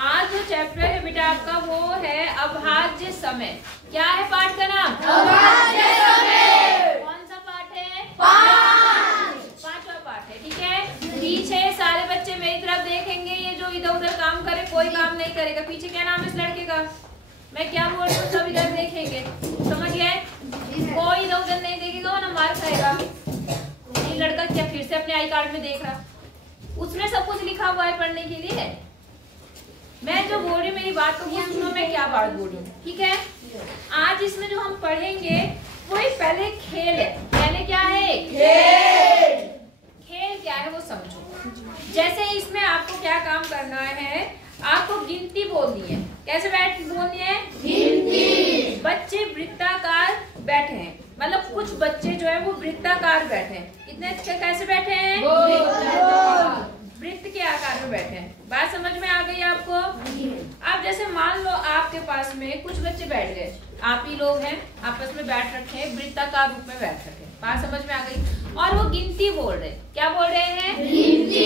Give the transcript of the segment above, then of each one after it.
आज जो चैप्टर है बेटा आपका वो है अभाज्य समय। क्या है पाठ का नाम? अभाज्य समय। कौन सा पाठ है? 5वां पाठ है। ठीक है, पीछे सारे बच्चे मेरी तरफ देखेंगे। ये जो इधर उधर काम करे कोई काम नहीं करेगा। पीछे क्या नाम है इस लड़के का? मैं क्या बोल रही हूँ सब इधर देखेंगे। समझ गए? कोई इधर उधर नहीं देखेगा ना मार खाएगा। ये लड़का क्या फिर से अपने आई कार्ड में देख रहा? उसमें सब कुछ लिखा हुआ है पढ़ने के लिए। मैं जो बोल रही हूँ मेरी बात को सुनो, मैं क्या बात बोल रही हूँ। ठीक है, आज इसमें जो हम पढ़ेंगे वो एक पहले खेल है। पहले क्या है? खेल। खेल क्या है वो समझो। जैसे इसमें आपको क्या काम करना है, आपको गिनती बोलनी है। कैसे बोलनी है? गिनती। बच्चे वृत्ताकार बैठे हैं, मतलब कुछ बच्चे जो है वो वृत्ताकार बैठे हैं। कितने कैसे बैठे हैं? वृत्त के आकार में बैठे हैं। बात समझ में आ गई आपको? अब जैसे मान लो आपके पास में कुछ बच्चे बैठ गए, आप ही लोग हैं आपस में बैठ रखे हैं, वृत्ताकार रूप में बैठ रखे हैं। बात समझ में आ गई? और वो गिनती बोल रहे। क्या बोल रहे हैं? गिनती।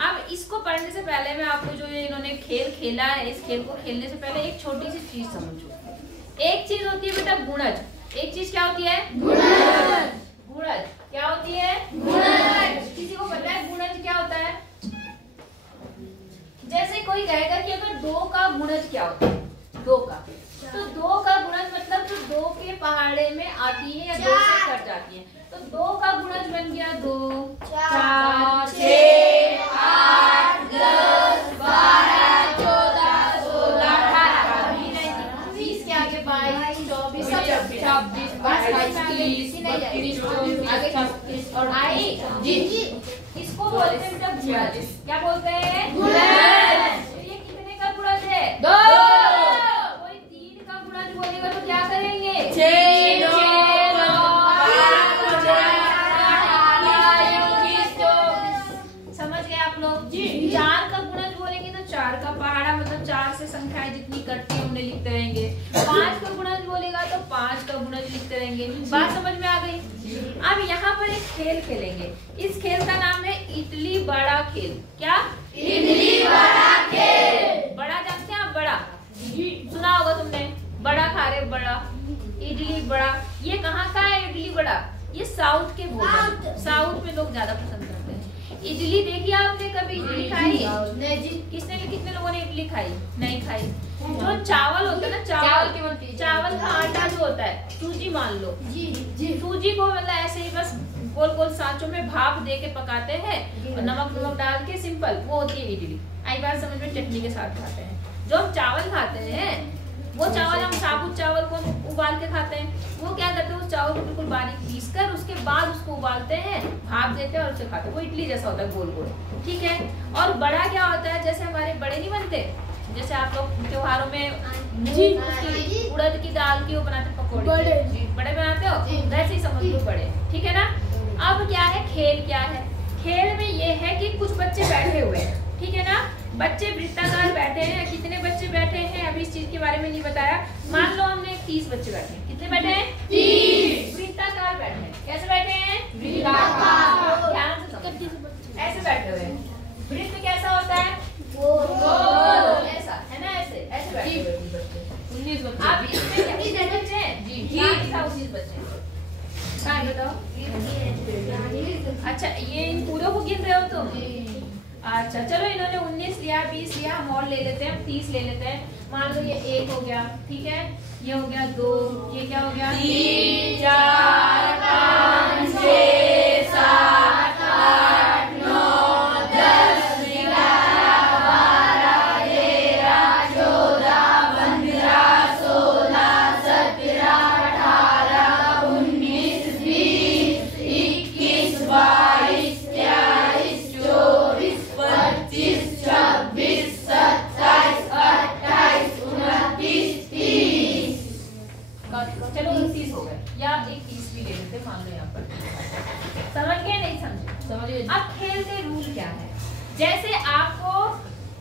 अब इसको पढ़ने से पहले मैं आपको जो इन्होंने खेल खेला है, इस खेल को खेलने से पहले एक छोटी सी चीज समझो। एक चीज होती है बेटा गुणज। एक चीज क्या होती है? गुणज। गुणज क्या होती है? गुणज। किसी को पता है गुणज क्या होता है? जैसे कोई कहेगा कि अगर 2 का गुणज क्या होता है? 2 का, तो 2 का गुणज मतलब जो 2 के पहाड़े में आती है या 2 से कट जाती है, तो 2 का गुणज बन गया 2, 4, 6, 8, 10, 12, 14, 16, 18, 20 के आगे 22, 24, 26, 28, 29, 30, 32, 33 और आई जी। इसको बोलते हैं बेटा गुणज। क्या बोलते हैं? गुणज। ये कितने का गुणज है? 2। कोई 3 का गुणज बोलेगा तो क्या करेंगे? 6, 9, 12, समझ गए आप लोग? 4 का गुणज बोलेंगे तो 4 का पहाड़ा, मतलब 4 से संख्याएं जितनी कटती है उन्हें लिखते रहेंगे। 5 का गुणज बोलेगा तो 5 का गुणज लिखते रहेंगे। बात समझ में आ गई? अब यहाँ पर एक खेल खेलेंगे। इस खेल का नाम है इडली बड़ा खेल। क्या? इडली बड़ा खेल। बड़ा जानते हैं आप? बड़ा सुना होगा तुमने, बड़ा खा रहे बड़ा, इडली बड़ा। ये कहाँ का है इडली बड़ा? ये साउथ के भोजन, साउथ में लोग ज्यादा पसंद करते हैं। इडली देखी आपने कभी? इडली खाई? कितने लोगों ने इडली खाई? नहीं खाई। जो चावल होता है ना, चावल का आटा जो होता है, सूजी मान लो, सूजी को मतलब ऐसे ही बस गोल गोल सांचों में भाप दे के पकाते हैं और नमक डाल के, सिंपल, वो होती है इडली। आई बात समझ में? चटनी के साथ खाते हैं। जो हम चावल खाते हैं वो चावल हम साबुत चावल को उबाल के खाते हैं। वो क्या करते हैं, उस चावल को बिल्कुल बारीक पीस कर उसके बाद उसको उबालते हैं, भाप देते हैं और उसे खाते हैं। वो इडली जैसा होता है, गोल गोल। ठीक है। और बड़ा क्या होता है? जैसे हमारे बड़े नहीं बनते, जैसे आप लोग त्योहारों में उड़द की दाल की वो बनाते पकौड़े, बड़े बनाते हो, वैसे ही समझ लो बड़े। ठीक है ना? अब क्या है खेल? क्या है खेल में? ये है कि कुछ बच्चे बैठे हुए हैं। ठीक है ना? बच्चे वृत्ताकार बैठे हैं। कितने बच्चे बैठे हैं अभी इस चीज के बारे में नहीं बताया। मान लो हमने 30 बच्चे बैठे हैं। कितने बैठे हैं? 30। वृत्ताकार बैठे हैं। कैसे बैठे हैं? वृत्ताकार। ध्यान से समझो, ऐसे बैठे हुए हैं। वृत्त कैसा होता है? गोल। ऐसा है ना? ऐसे ऐसे बैठे हुए 19 बच्चे। अब इसमें कितने बच्चे हैं? जी 19 बच्चे। बताओ। अच्छा, ये इन पूरों को गिन रहे हो तुम? अच्छा चलो, इन्होंने 19 लिया, 20 लिया, हम और ले लेते हैं, 30 ले लेते हैं। मान लो ये 1 हो गया, ठीक है, ये हो गया 2, ये क्या हो गया? 3, 4, 5, 6, 7, 8, 9, 10, 11, 12, 13, 14, 15, 16, 17, 18, 19, 20, 21, 22, 23, 24, 25, 26, 27, 28, 29, 30। चलो 29 हो गए, या एक 30 भी ले लेते, मान लो यहाँ पर। समझ गए? नहीं समझे? समझिए। अब खेल के रूल क्या है? जैसे आपको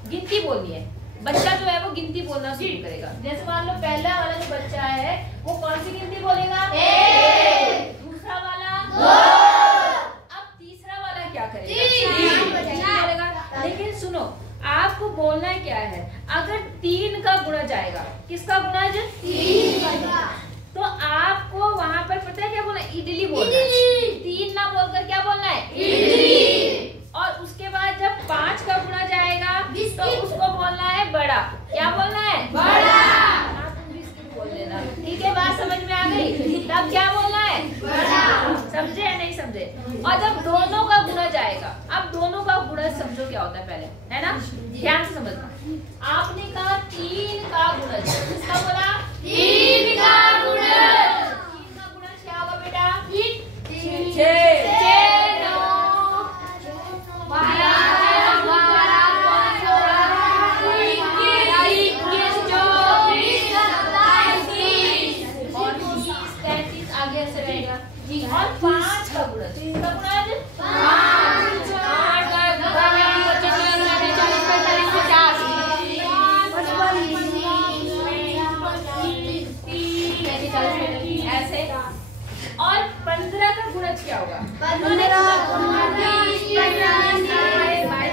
गिनती बोलनी है, बच्चा जो है वो गिनती बोलना शुरू करेगा। जैसे मान लो पहला वाला जो बच्चा है वो कौन सी गिनती बोलेगा? 1। दूसरा वाला 2। अब तीसरा वाला क्या करेगा? 3 बोलेगा। लेकिन सुनो, आपको बोलना क्या है? अगर 3 का गुणज आएगा, किसका गुणज? 3 का। तो आपको वहां पर पता है क्या बोलना? इडली बोलना है। 3 ना बोलकर क्या बोलना है? इडली। और उसके बाद जब 5 का गुणज आएगा तो उसको बोलना है बड़ा। क्या बोलना है? बड़ा। हाँ, तुम बिस्किट बोल लेना। ठीक है, बात समझ में आ गई? तब क्या बोलना है? बड़ा। समझे या नहीं समझे? और जब दोनों का गुणज आएगा, अब दोनों का गुणज समझो क्या होता है पहले, है ना? ध्यान से समझना। आपने कहा 3 का गुणज, किसका बोला? 3 का गुणज। 3 का गुणज क्या होगा बेटा? 6। और 5 का गुणज, किसका गुणज? 5। ऐसे। और 15 का गुणज क्या होगा? 15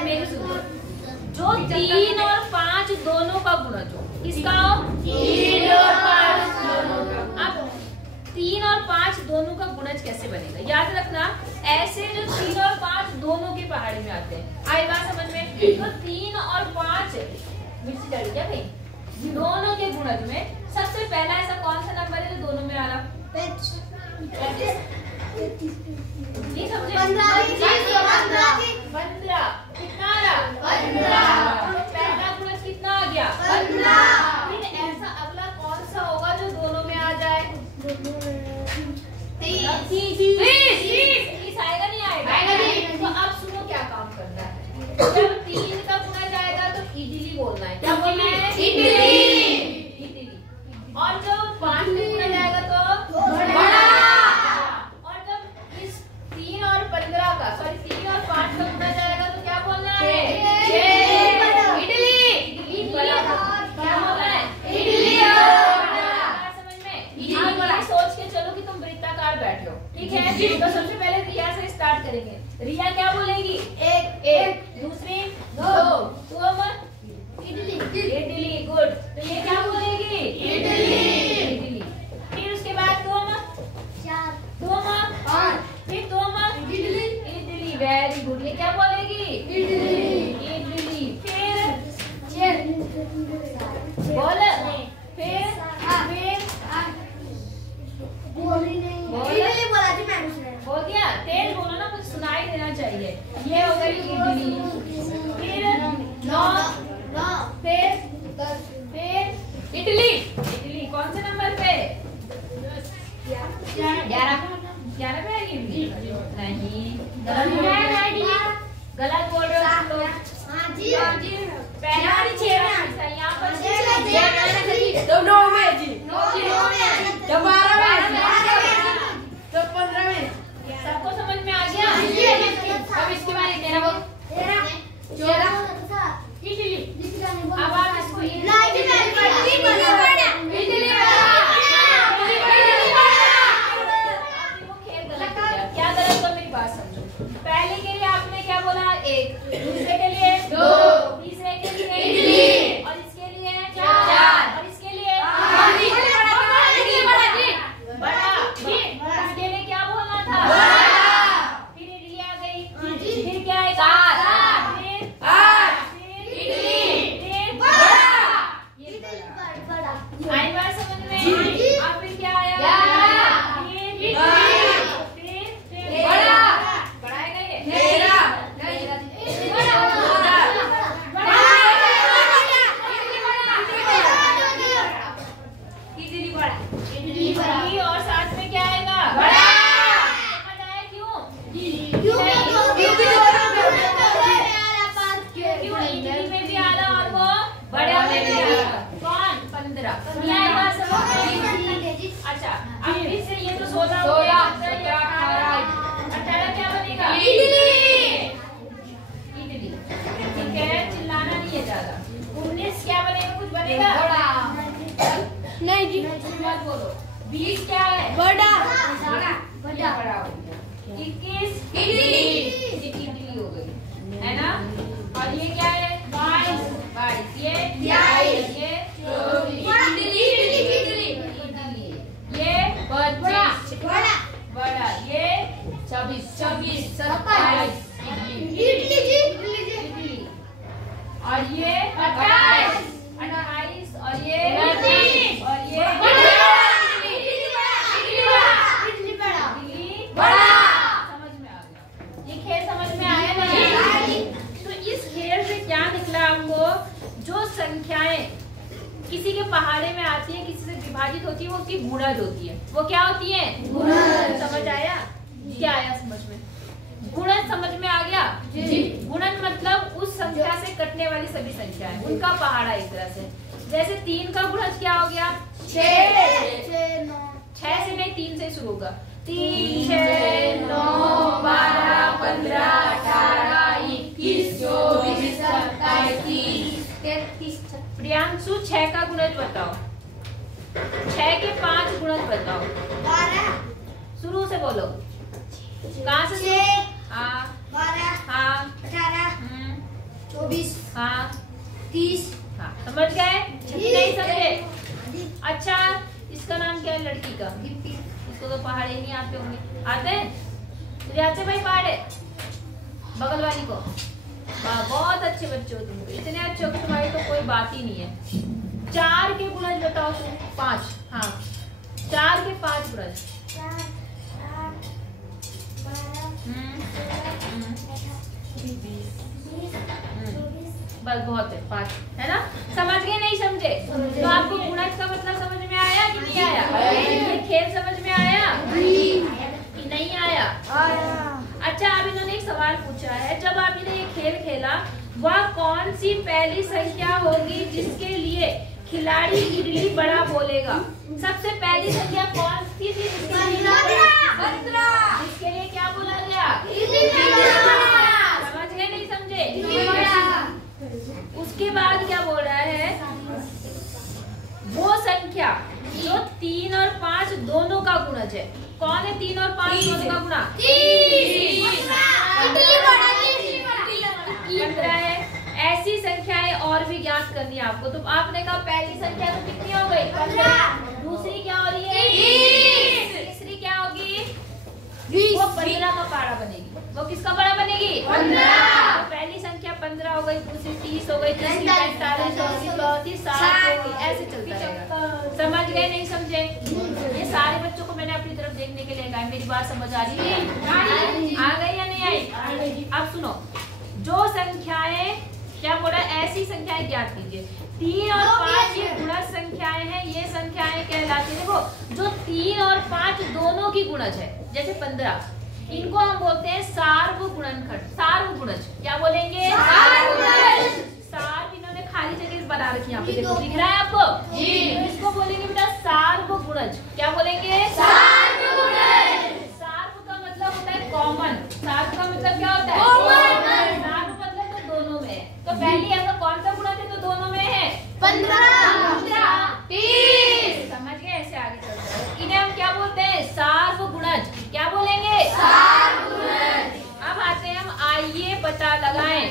मेरी सुनो, जो 3 और 5 दोनों का गुणज हो, किसका हो? 3 और 5 दोनों का। अब 3 और 5 दोनों का गुणज कैसे बनेगा? याद रखना, ऐसे जो 3 और 5 दोनों के पहाड़ी में आते हैं। आई बात समझ में? तो 3 और 5 मिर्ची चढ़ी क्या कहीं? दोनों के गुणज में सबसे पहला ऐसा कौन सा नंबर है जो दोनों में आला? 35। नहीं समझे? 15 कितना आला? 15। तो पहला गुणज कितना आ गया? 15। फिर ऐसा अगला कौन सा होगा जो दोनों में आ जाए? 30 आएगा नहीं आएगा? तो अब सुनो क्या काम करना है। जब 3 का गुणज आएगा तो इडली बोलना है। क्या बोलना है? इडली। और जब 5 का गुणज आएगा तो बड़ा। और जब इस 3 और 15 का, सॉरी 3 और 5 का गुणज आएगा तो क्या बोलना है? इडली बड़ा। क्या बोलना है? इडली बड़ा। समझ में? आप सोच के चलो कि तुम वृत्ताकार बैठे हो, ठीक है? तो सबसे पहले रिया से स्टार्ट करेंगे। रिया क्या बोलेगी? 1। दूसरी 2। तुम? इडली। गुड। तो ये क्या बोलेगी? इडली। फिर उसके बाद तुम? 4। तुम? 5। फिर तुम? इडली। Very good. ये क्या बोलेगी? इडली। फिर बोल। फिर बोल दिया? तेज बोलो ना, कुछ सुनाई देना चाहिए। ये हो गई इडली। फिर 9। फिर इडली। कौन से नंबर पे? 11 पे आएगी इडली? नहीं, गलत बोल रहे हो तुम लोग। पहला 6 में, यहाँ पर तो 9 में जी, तो 12 में, तो 15 में। सबको समझ में आ गया? अब इसके बाद 13 बोल। 14 इडली। अब आप इसको क्या गलत तो मेरी बात समझो। पहले के लिए आपने क्या बोला? 1। दूसरे के लिए 2। तीसरे के लिए इडली। और इसके लिए 4। और इसके लिए बड़ा। इसके लिए क्या बोलना था? फिर इडली आ गई। फिर क्या है? 7। फिर 8। फिर इडली। फिर बड़ा। आई बात समझ में? अब फिर क्या आया? 11। फिर बड़ा। बढ़ाएगा ये? 13। इडली बड़ा। और साथ में क्या आएगा? बड़ा। समझ आया क्यों? क्यों? इडली में भी आला और वो बड़ा में भी आला। कौन? 15। अच्छा, अब फिर से ये तो 16 हो गया। 18 क्या बनेगा? इडली। ठीक है, चिल्लाना नहीं है ज्यादा। 19 क्या बनेगा? कुछ बनेगा? नहीं जी, मत बोलो। 20 क्या है? बड़ा। बड़ा हो गया। 21 इडली हो गई, है ना? और ये क्या है? 22। ये संख्याएं किसी के पहाड़े में आती है, किसी से विभाजित होती है, वो उसकी गुणज होती है। वो क्या होती है? गुणज। समझ आया? क्या आया समझ में? गुणज समझ में आ गया? जी। गुणज मतलब उस संख्या से कटने वाली सभी संख्याएं, उनका पहाड़ा एक तरह से। जैसे 3 का गुणज क्या हो गया? 6। 6 से नहीं, 3 से शुरू होगा। 3, 6, 9, 12, 15, 18, 21, 24, 27, 33। प्रियांशु 6 का गुणज बताओ। 6 के 5 गुणज बताओ। 12। शुरू से बोलो। कहाँ से? 6, हाँ 12, हाँ 18, 24, हाँ 30। हाँ समझ गए? नहीं समझे? अच्छा इसका नाम क्या है लड़की का? इसको तो पहाड़े नहीं आते होंगे। आते हैं? तुझे आते भाई पहाड़े? बगल वाली को? वाह बहुत अच्छे बच्चे हो तुम, इतने अच्छे हो कि तुम्हारी तो कोई बात ही नहीं है। 4 के गुणज बताओ तुम। 5। हाँ 4 के 5 गुणज। बस बहुत है 5, है ना? समझ गए? नहीं समझे? तो आपको गुणज का मतलब समझ में आया कि नहीं आया? ये खेल समझ में आया कि नहीं आया? अच्छा अब इन्होंने एक सवाल पूछा है, जब आपने ये खेल खेला वह कौन सी पहली संख्या होगी जिसके लिए खिलाड़ी इडली बड़ा बोलेगा? सबसे पहली संख्या कौन सी थी? 15। जिसके लिए क्या बोला गया? समझ गए? नहीं समझे? उसके बाद क्या बोल रहा है? वो संख्या जो 3 और 5 दोनों का गुणज है। कौन है 3 और 5 दोनों का गुणा? 15 है। ऐसी संख्याएं और भी ज्ञात करनी है आपको। तो आपने कहा पहली संख्या तो कितनी हो गई? 15। दूसरी क्या हो रही है? 20। तीसरी क्या होगी? 20। वो 15 का पारा बनेगी। वो किसका पारा बनेगी? 15। तो पहली संख्या 15 हो गई, दूसरी 30 हो गई, तीसरी 45, चौथी 34, 60 होगी। ऐसे चलता रहेगा। समझ गए? नहीं समझे? ये सारे बच्चों को मैंने अपनी तरफ देखने के लिए कहा। मेरी बात समझ आ रही है? आ गई या नहीं आई? अब सुनो, जो संख्याएं क्या बोला? ऐसी संख्याएं ज्ञात कीजिए। 3 और 5 ये गुणज संख्याएं हैं। ये संख्याएं कहलाती है, देखो जो 3 और 5 दोनों की गुणज है। जैसे 15, इनको हम बोलते हैं सार्वगुणनखंड। सार्वगुणज क्या बोलेंगे? सार्व इन्होंने खाली जगह बना रखी है यहाँ पे, देखो दिख रहा है आपको? जी। इसको बोलेंगे बेटा सार्वगुणज। क्या बोलेंगे? सार्वगुणज। सार्व का मतलब होता है कॉमन। सार्व का मतलब क्या होता है? कॉमन। सार्व मतलब तो दोनों में है। तो पहली ऐसा कौन सा गुणज है तो दोनों में है? 15, 30। समझ गए? ऐसे आगे चलते हैं। इन्हें हम क्या बोलते हैं? सार्वगुणज। क्या बोलेंगे? सार्वगुणज। अब आते हैं हम आइए पता लगाएं।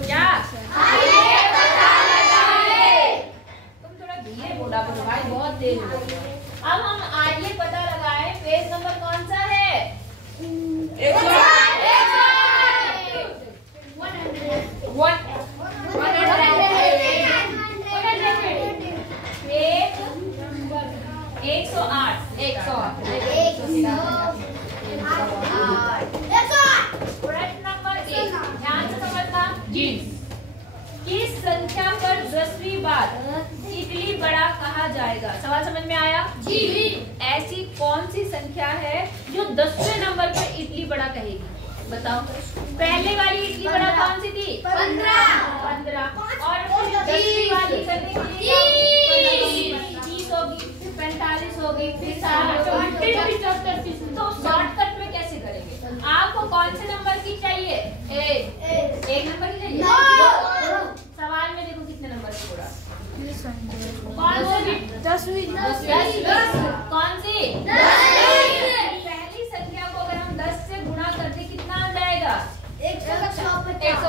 क्या? आइए पता लगाएं। तुम थोड़ा धीरे बोला करो भाई, बहुत तेज हो। अब हम आइए पता लगाएं। पेज नंबर कौन सा है? 108 नंबर 1 ध्यान से समझना जी। किस संख्या पर 10वीं बार इडली बड़ा कहा जाएगा? सवाल समझ में आया? जी। ऐसी कौन सी संख्या है जो 10वें नंबर पर इडली बड़ा कहेगी? बताओ। पहले वाली इडली बड़ा कौन सी थी? 15। और 10वीं वाली करने के लिए 30 होगी, 45 होगी, फिर 60, तो शॉर्टकट में कैसे करेंगे? आपको कौन से नंबर की चाहिए? एक नंबर की चाहिए? सवाल में देखो कितने नंबर की बोला? कौन सी? 10वीं। कौन सी? पहली संख्या को अगर हम 10 से गुणा कर दे कितना आ जाएगा? 150।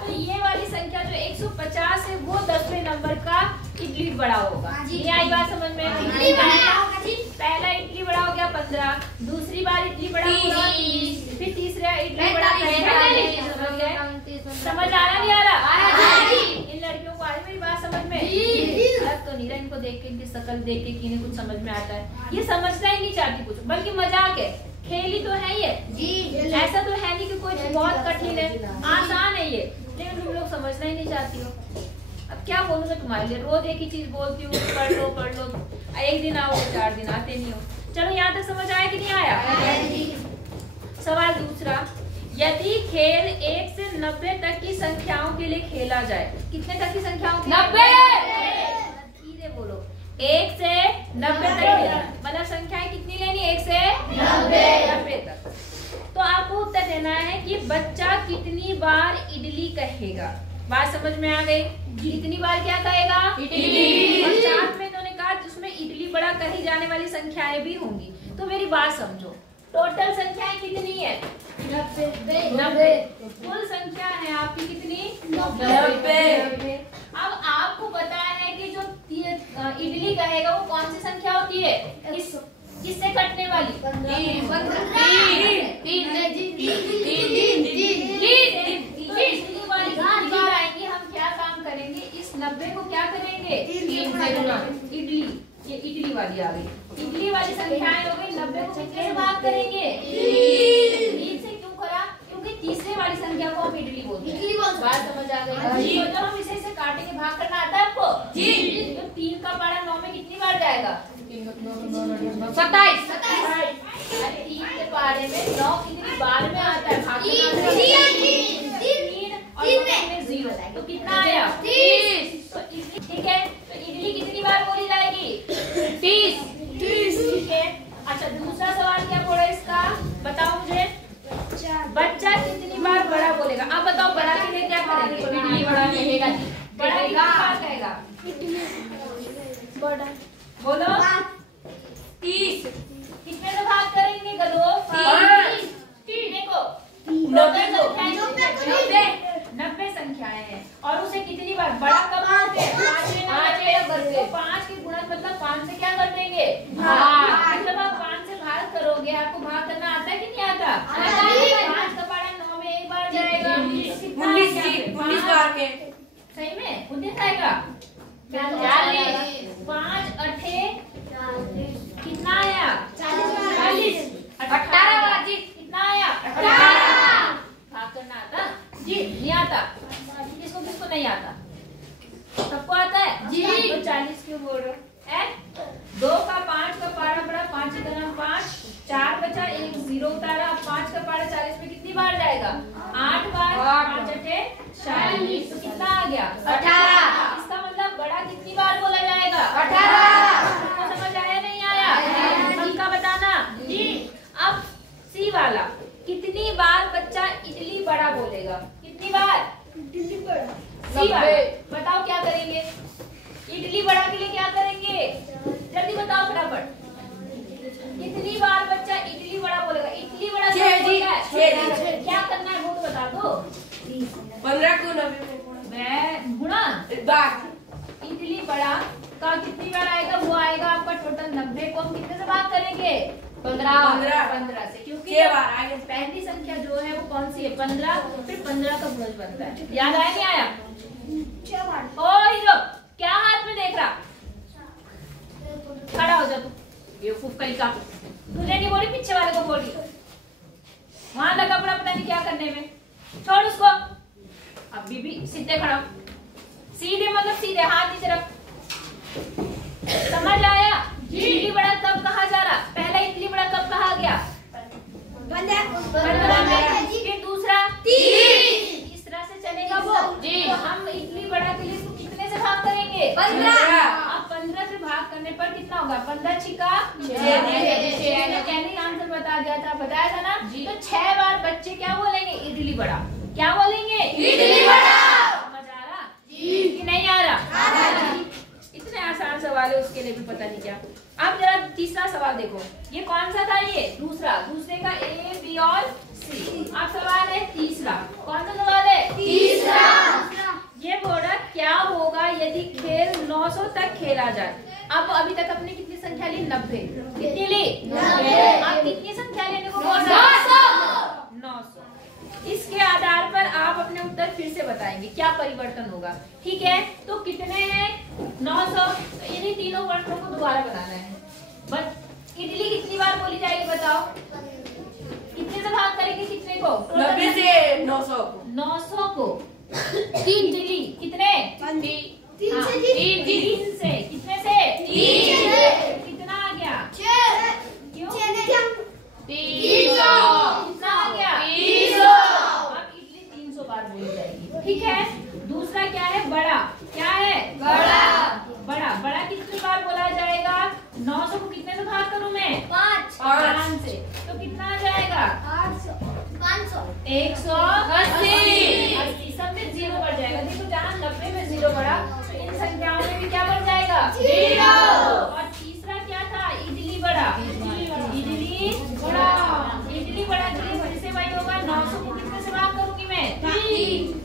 तो ये वाली संख्या जो 150 है वो 10वें नंबर का इडली बड़ा होगा। ये आई बात समझ में? पहला इडली बड़ा हो गया 15, दूसरी बार इडली बड़ा होगा 30, फिर तीसरा इडली बड़ा करेगा। समझ आ रहा नहीं आ रहा? इन लड़कियों को आई मेरी बात समझ में? तो नहीं रहा, इनको देख के, इनकी शक्ल देख के इन्हें कुछ समझ में आता है। ये समझना ही नहीं चाहती कुछ, बल्कि मजाक है, खेल ही तो है ये जी। ऐसा तो है नहीं कि कोई बहुत कठिन है, आसान है ये, लेकिन तुम लोग समझना ही नहीं चाहती हो। अब क्या बोलूं मैं तुम्हारे लिए, रोज एक ही चीज बोलती हूँ, पढ़ लो, एक दिन आओ 4 दिन आते नहीं हो। चलो यहाँ तक समझ आया कि नहीं आया? सवाल दूसरा, यदि खेल 1 से 90 तक की संख्याओं के लिए खेला जाए, कितने तक की संख्याओं के लिए? 90। धीरे बोलो, 1 से 90 तक, मतलब संख्याएं कितनी लेनी? 1 से 90 तक। तो आपको उत्तर देना है कि बच्चा कितनी बार इडली कहेगा। बात समझ में आ गई? कितनी बार क्या कहेगा? इडली। और साथ में इन्होंने कहा जिसमें इडली बड़ा कही जाने वाली संख्याएं भी होंगी। तो मेरी बात समझो, टोटल संख्याएं कितनी है? 90। कुल संख्या है आपकी कितनी? 90। अब आपको पता है कि जो इडली कहेगा वो कौन सी संख्या होती है? किससे कटने वाली? 3 आएंगे। हम क्या काम करेंगे? इस 90 को क्या करेंगे? 3 से गुना। इडली, ये इडली वाली आ गई। इडली वाली संख्याएं हो गई। 90 को कितने से भाग करेंगे? 3 से। क्यों करा? क्योंकि तीसरे वाली संख्या को हम इडली बोलते हैं। बात समझ आ गई? तो हम इसे काटेंगे, भाग करना आता है आपको? जी। तो 3 का पारा 9 में कितनी बार जाएगा? 27। अरे 3 के पारे में 9 कितनी बार में आता है? भाग करना 3 और 0, तो कितना आया? 30। तो इडली, ठीक है, तो इडली कितनी बार बोली जाएगी? 30। ठीक है। अच्छा, दूसरा सवाल क्या बोला इसका, बताओ मुझे। बच्चा कितनी बार बड़ा बोलेगा? अब बताओ, बड़ा के लिए क्या करेंगे? इडली बड़ा कहेगा। बड़ा कितनी बार कहेगा? बड़ा बोलो। 30। कितने से भाग करेंगे गधो? 30। कितने को? 90 संख्याएं हैं। और उसे कितनी बार बड़ा कब बोलते हैं? 5 तो 5 के गुणन मतलब 5 से क्या कर देंगे? भाग। जब आप 5 से भाग करोगे, आपको भाग करना आता है कि नहीं आता? 5 का पारा 9 में एक बार जाएगा। 19 बार के। सही में 19 आएगा। 40। 5 8 कितना आया? 40। 18 कितना आया? 18। भाग करना आता? जी नहीं आता। किसको किसको नहीं आता? सबको आता है जी। तो 40 क्यों बोल रहे हो? 2 का 5 का पारा पड़ा, 5 का 5, 4 बचा, 1 0 उतारा। 5 का पारा 40 में कितनी बार जाएगा? 8 बार। 5 8 40। तो कितना आ गया? 18। इसका मतलब बड़ा कितनी बार बोला जाएगा? 18। समझ आया नहीं आया? सबका बताना जी। अब सी वाला, कितनी बार बच्चा इडली बड़ा बोलेगा? कितनी बार? सी वाला बताओ क्या करेंगे? इडली बड़ा के लिए क्या करेंगे? जल्दी बताओ फटाफट। कितनी बार बच्चा इडली बड़ा बोलेगा? इडली बड़ा क्या करना है वो तो बता दो। 15 को 90 में गुणा। इडली बड़ा का कितनी बार आएगा? वो आएगा आपका टोटल 90 को हम कितने से भाग करेंगे? 15 से। क्योंकि पहली संख्या जो है वो कौन सी है? 15। फिर 15 का गुणज बनता है। याद आया नहीं आया? ओ हीरो, क्या हाथ में देख रहा? खड़ा हो जा तू। बेवकूफ कहीं का, तुझे नहीं बोली, पीछे वाले को बोली। वहां लगा पड़ा पता नहीं क्या करने में। छोड़ उसको। अभी भी सीधे खड़ा, सीधे मतलब सीधे, हाथ नीचे रख। समझ आया? इडली बड़ा कब कहा जा रहा? पहला इडली बड़ा कब कहा गया? 15। फिर दूसरा 30 से चलेगा वो जी। तो हम इडली बड़ा के लिए कितने से भाग करेंगे? 15। अब 15 से भाग करने पर कितना होगा? 15 छिका 6। कहने आंसर बता दिया था, बताया था ना जी। तो 6 बार बच्चे क्या बोलेंगे? इडली बड़ा। क्या बोलेंगे? इडली बड़ा। समझ आ रहा जी कि नहीं आ रहा? इतने आसान सवाल है, उसके लिए भी पता नहीं क्या। अब जरा तीसरा सवाल देखो, ये कौन सा था? ये दूसरे का A B और C। अब सवाल है तीसरा। कौन सा सवाल है? तीसरा। ये बोला क्या होगा यदि खेल 900 तक खेला जाए? अब अभी तक अपने कितनी संख्या ली? 90। कितनी ली? 90। अब कितनी संख्या लेने को बोल रहा है? 900। इसके आधार पर आप अपने उत्तर फिर से बताएंगे क्या परिवर्तन होगा। ठीक है, तो कितने हैं? 900। तो इन्हीं तीनों प्रश्नों को दोबारा बनाना है। बस इडली कितनी बार बोली जाएगी बताओ? कितने से भाग करेंगे? कितने को? 90 से 900 को। 900 को 3 इडली कितने? तीन से तीन से कितने से? तीन से। कितना आ गया? 6 क्यों? 300 कितना आ गया? 300। अब इडली 300 बार बोली जाएगी, ठीक है। दूसरा क्या है? बड़ा। क्या है? बड़ा। बड़ा बड़ा कितनी बार बोला जाएगा? 900 को कितने से भाग करूं मैं? 5 आराम से। तो कितना आ जाएगा? 800 500 180। सब में जीरो बढ़ जाएगा। देखो जहाँ 90 में जीरो बढ़ा तो इन संख्याओं में भी क्या बढ़ जाएगा? जीरो। और तीसरा क्या था? इडली बड़ा। इडली बड़ा के लिए फिर से वही होगा। 900 को कितने से भाग करूंगी मैं?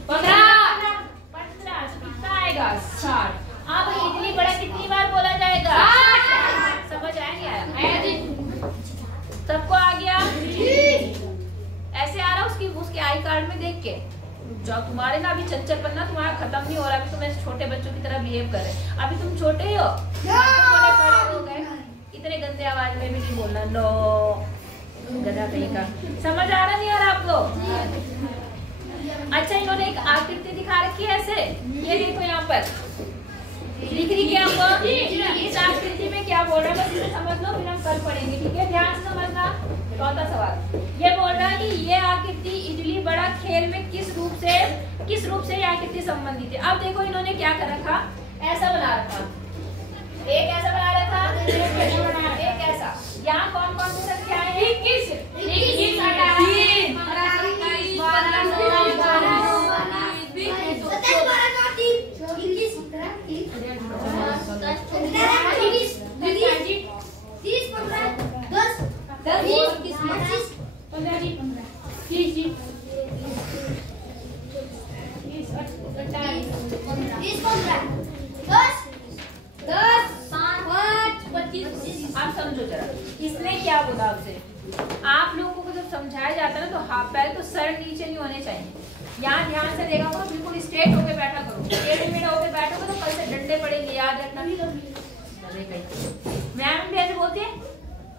15। तो कितना आएगा? 60। अब इडली बड़ा कितनी बार बोला जाएगा? 60। समझ आया नहीं आया? सबको आ गया? ऐसे आ रहा उसके आई कार्ड में देख के। जब तुम्हारे ना अभी चच्चर पन्ना तुम्हारा खत्म नहीं हो रहा, अभी तुम ऐसे छोटे बच्चों की तरह बिहेव कर रहे। अभी तुम छोटे ही हो, थोड़े बड़े हो गए। इतने गंदे आवाज में भी नहीं बोलना। नो गधा कहीं का। समझ आ रहा नहीं आ रहा आप लोग? अच्छा, इन्होंने एक आकृति दिखा रखी है ऐसे। ये देखो यहाँ पर लिख रही क्या आपको? इस आकृति में क्या बोल रहा है बस इसे समझ लो, फिर हम कल पढ़ेंगे, ठीक है? ध्यान से समझना। चौथा सवाल ये बोल रहा है कि ये आकृति इडली बड़ा खेल में किस रूप से ये आकृति संबंधित है। अब देखो इन्होंने क्या कर रखा, ऐसा बना रखा, एक ऐसा बना रखा, एक ऐसा। यहाँ कौन कौन सी संख्याएं हैं? 21 आप समझो जरा, इसने क्या बोला आपसे? आप लोगों को जब समझाया जाता है ना तो हाथ पैर तो सर नीचे नहीं होने चाहिए। यहाँ ध्यान से देखा करो, बिल्कुल स्ट्रेट होके बैठा करो। टेढ़े मेढ़े होके बैठोगे तो कल से डंडे पड़ेंगे, याद रखना। मैम भी ऐसे बोलती है?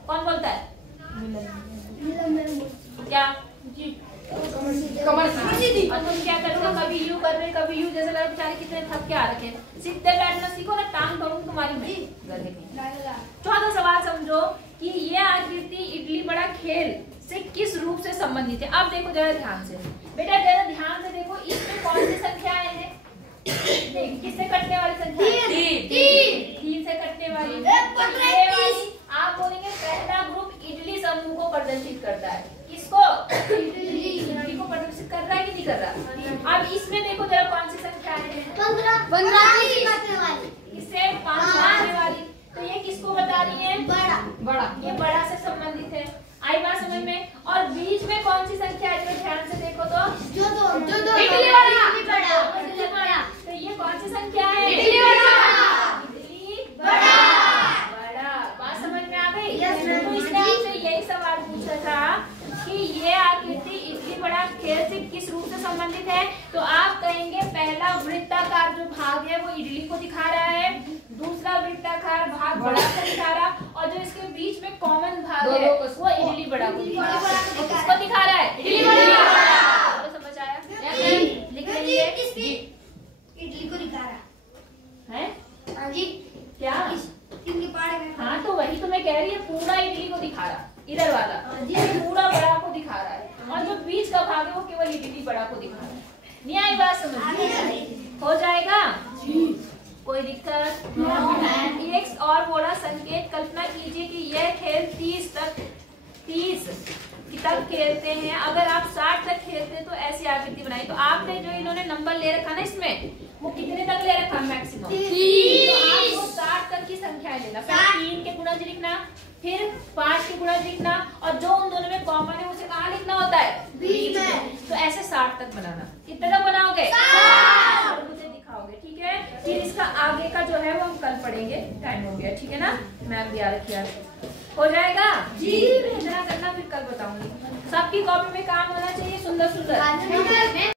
कौन बोलता है? क्या? और तुम क्या करोगे? कभी यू कर रहे, कभी यू, जैसे लगा बेचारे कितने थक के आ रखे। सीधे बैठना सीखो ना, टांग तोड़ूंगी तुम्हारी मैं गधे की। चौथा सवाल समझो कि ये आकृति इडली बड़ा खेल से किस रूप से संबंधित है। अब देखो जरा ध्यान से, बेटा जरा ध्यान से देखो, इसमें कौन सी संख्याएं हैं? किससे कटने वाली संख्या? 3 से कटने वाली। आप बोलेंगे पहला ग्रुप इडली समूह को प्रदर्शित करता है। किसको? इडली को प्रदर्शित कर रहा है कि नहीं कर रहा? अब इसमें देखो जरा कौन सी संख्या है? 15 इससे 5 काटने वाली। तो ये किसको बता रही है? बड़ा। ये बड़ा से संबंधित है। आई बात समझ में? और बीच में कौन सी संख्या है? ध्यान से देखो तो जो दो इडली बड़ा। तो ये कौन सी संख्या है? इडली बड़ा। बात समझ में आ गई? तो इसने आपसे यही सवाल पूछा था कि ये आकृति इडली बड़ा खेल से किस रूप से संबंधित है। तो आप कहेंगे पहला वृत्ताकार जो भाग है वो इडली को दिखा रहा है, दूसरा वृत्ताकार भाग बड़ा को दिखा रहा, और जो इसके बीच में कॉमन भाग है वो इडली बड़ा को दिखा रहा है। किसको दिखा रहा है? इडली बड़ा। तो समझ आया? लिख लीजिए। इडली को दिखा रहा है हाँ जी। क्या? इडली पाड़े में। हाँ तो वही तो मैं कह रही है, पूरा इडली को दिखा रहा, इधर वाला पूरा बड़ा को दिखा रहा है, और जो बीच का भाग है वो केवल इडली बड़ा को दिखा रहा है। नहीं आई बात समझ? हो जाएगा? कोई दिक्कत? एक और बोला संकेत, कल्पना कीजिए कि यह खेल 30 तक खेलते हैं। अगर आप 60 तक खेलते हैं तो ऐसी आकृति बनाई। तो आपने जो इन्होंने नंबर ले रखा ना इसमें, वो कितने तक ले रखा? मैक्सिमम 30। तो आपको 60 तक की संख्या लेना। पहले 3 के गुणज लिखना, फिर 5 के गुणज लिखना, और जो उन दोनों में कॉमन है उसे कहाँ लिखना होता है? बीच में। तो ऐसे 60 तक बनाना। कितने तक बनाओगे? मुझे दिखाओगे, ठीक है? फिर इसका आगे का जो है वो हम कल पढ़ेंगे। टाइम हो गया, ठीक है ना? मैम भी आ रखी है। हो जाएगा जी? इतना करना, फिर कल बताऊंगी। सबकी कॉपी में काम होना चाहिए सुंदर सुंदर।